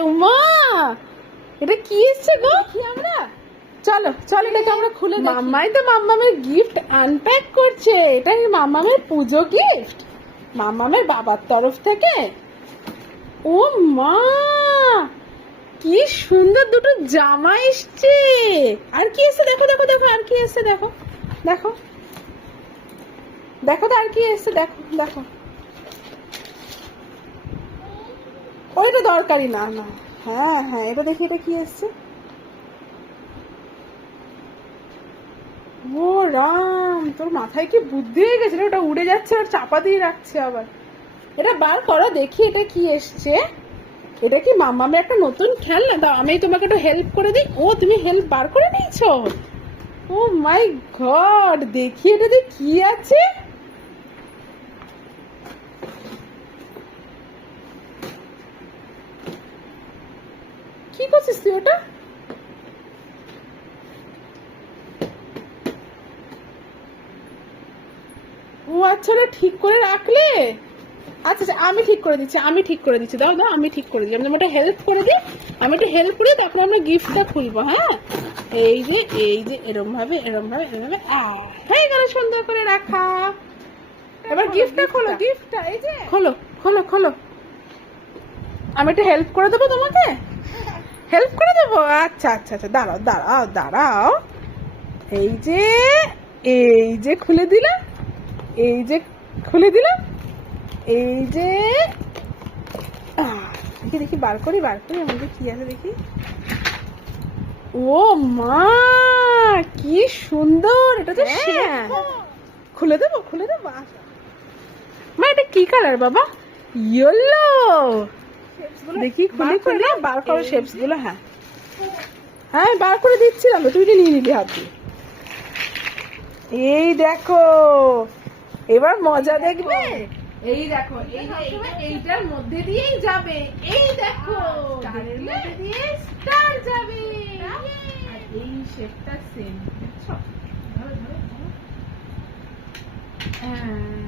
উমা এটা কি এসছে গো? কি আমরা। চলো চলো এটাকে আমরা খুলে দেখি। মাম্মাই তো মাম্মামের গিফট আনপ্যাক করছে। এটা মাম্মামের পুজো গিফট মাম্মামের বাবার তরফ থেকে? ও মা! কি সুন্দর দুটো জামা এসছে। আর কি এসছে? দেখো দেখো দেখো আর কি এসছে? দেখো দেখো। দেখো তো আর কি এসছে? দেখো দেখো। ওইটা দরকারি না। না হ্যাঁ হ্যাঁ এটা দেখি এটা কি এসছে। ও রাম, তোর মাথায় কি বুদ্ধি হয়ে গেছে? ওটা উড়ে যাচ্ছে আর চাপা দিয়ে রাখছে আবার। এটা বার করো, দেখি এটা কি এসছে। এটা কি মামামের একটা নতুন খেলনা? দাও, আমি তোমাকে একটু হেল্প করে দিই। ও, তুমি হেল্প বার করে নিয়েছো? ও মাই গড, দেখি এটাতে কি আছে। কি করছিস তুই ওটা? ও আচ্ছা ওটা ঠিক করে রাখলে? আচ্ছা আচ্ছা আমি ঠিক করে দিচ্ছি আমি ঠিক করে দিচ্ছি। দাও দাও আমি ঠিক করে দিচ্ছি আমি তোমাকে হেল্প করে দিই আমি একটু হেল্প করি তারপরে আমরা গিফটটা খুলবো হ্যাঁ? এই যে এই যে এরম ভাবে এরম ভাবে এরম ভাবে হয়ে গেল সুন্দর করে রাখা। এবার গিফটটা খোলো গিফটটা এই যে। খোলো খোলো খোলো। আমি একটু হেল্প করে দেবো তোমাকে? হেল্প করে দেবো? আচ্ছা আচ্ছা আচ্ছা দাঁড়াও দাঁড়াও দাঁড়াও। এই যে এই যে খুলে দিলাম এই যে খুলে দিলাম এই যে দেখি দেখি বার করি বার করি আমাদের কি আছে দেখি। ও মা কি সুন্দর এটা তো শ্যাম্পু। খুলে দেবো খুলে দেবো মা এটা কি কালার বাবা? ইয়েলো দেখি খুলে খুলে বার করো শেপসগুলো হ্যাঁ। হ্যাঁ বার করে দিচ্ছিলাম তো, তুই নিয়ে নিবি হাত এই দেখো এবার মজা দেখবে। এই দেখো এই এইটার মধ্যে দিয়েই যাবে। এই দেখো স্টারের মধ্যে দিয়ে স্টার যাবে। আর এই শেপটা সেম দেখছ? হ্যাঁ।